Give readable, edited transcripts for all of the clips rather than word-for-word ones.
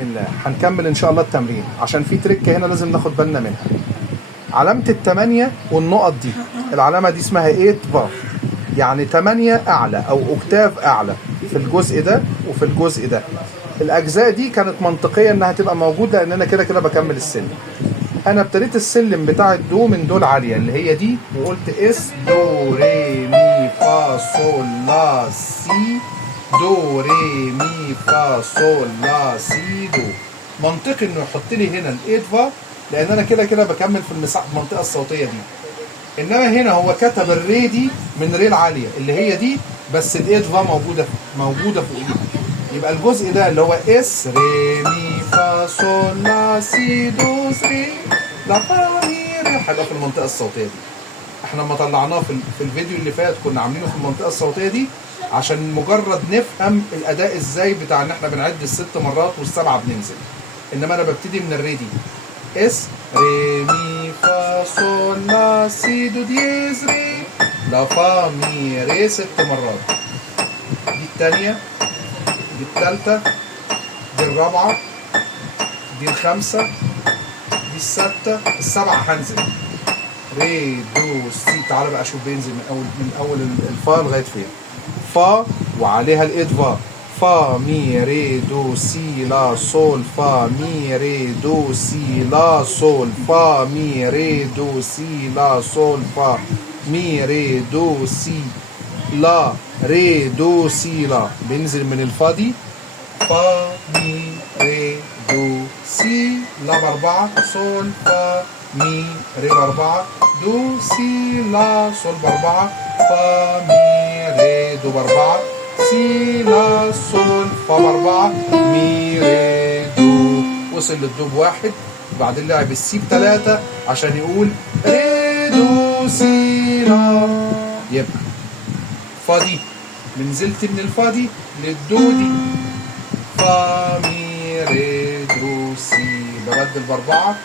بسم الله هنكمل ان شاء الله التمرين عشان في تريك هنا لازم ناخد بالنا منها. علامة التمانية والنقط دي، العلامة دي اسمها 8 بار، يعني 8 اعلى او اوكتاف اعلى في الجزء ده وفي الجزء ده. الاجزاء دي كانت منطقية انها تبقى موجودة لان انا كده كده بكمل السلم. انا ابتديت السلم بتاع الدو من دول عالية اللي هي دي، وقلت اس دو ري مي فا صول لا سي دو ري مي فا صول لا سي دو. منطقي انه يحط لي هنا الايد فا لان انا كده كده بكمل في المنطقه الصوتيه دي. انما هنا هو كتب الري دي من ري العاليه اللي هي دي، بس الايد فا موجوده فوقيها. يبقى الجزء ده اللي هو اس ري مي فا صول لا سي دو ري لا فا مي ري هيبقى في المنطقه الصوتيه دي. احنا لما طلعناه في الفيديو اللي فات كنا عاملينه في المنطقه الصوتيه دي عشان مجرد نفهم الاداء ازاي بتاع ان احنا بنعد ال6 مرات وال7 بننزل. انما انا ببتدي من الري دي، اس ري مي فا صول لا سي دو ديز ري لا فا مي ري 6 مرات. دي الثانيه، دي الثالثه، دي الرابعه، دي الخامسه، دي السادسه، السبعه هنزل ري دو سي. تعالى بقى شوف بينزل من اول الفا لغايه فين. فا وعليها الايد فا، فا مي ري دو سي لا صول فا مي ري دو سي لا صول فا مي ري دو سي لا صول فا مي ري دو سي لا ري دو سي لا. بينزل من الفا دي فا مي ري دو سي لا باربعة، صول فا مي ري باربعة، دو سي لا صول باربعة، فا مي ري دو باربعة، سي لا صول فا باربعة، مي ري دو. وصل للدو بواحد، وبعدين لعب السي بتلاتة عشان يقول ري دو سي لا. يبقى فا دي نزلت من الفا دي للدو دي، فا مي ري دو سي، ببدل باربعة.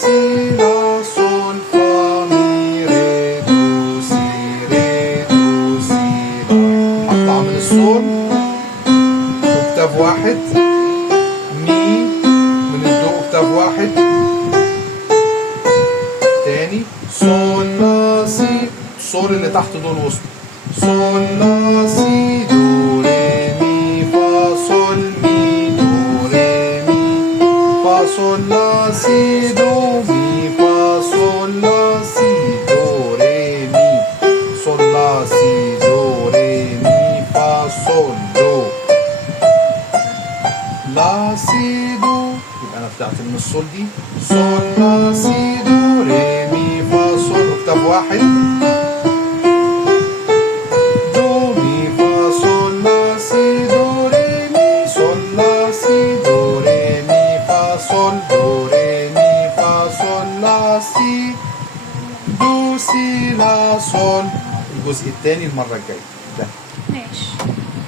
سي لا صول فا مي ري دو سي ري دو سي لا. هطلع من الصول اوكتاف واحد، مي من الدو اوكتاف واحد تاني، صول لا سي، الصول اللي تحت دول وسط، صول لا سي دو ري مي فا صول مي دو ري مي فا صول لا سي دو مي فا صول لا سي دو ري مي صول لا سي دو ري مي فا صول دو لا سي دو. يبقى انا طلعت من الصول دي، صول لا سي دو ري مي فا صول اوكتاف واحد، دو مي فا صول لا سي دو ري مي صول لا سي دو ري مي فا صول دو ري مي فا صول لا سي دو سي لا صول. الجزء الثاني المره الجايه ده. ماشي.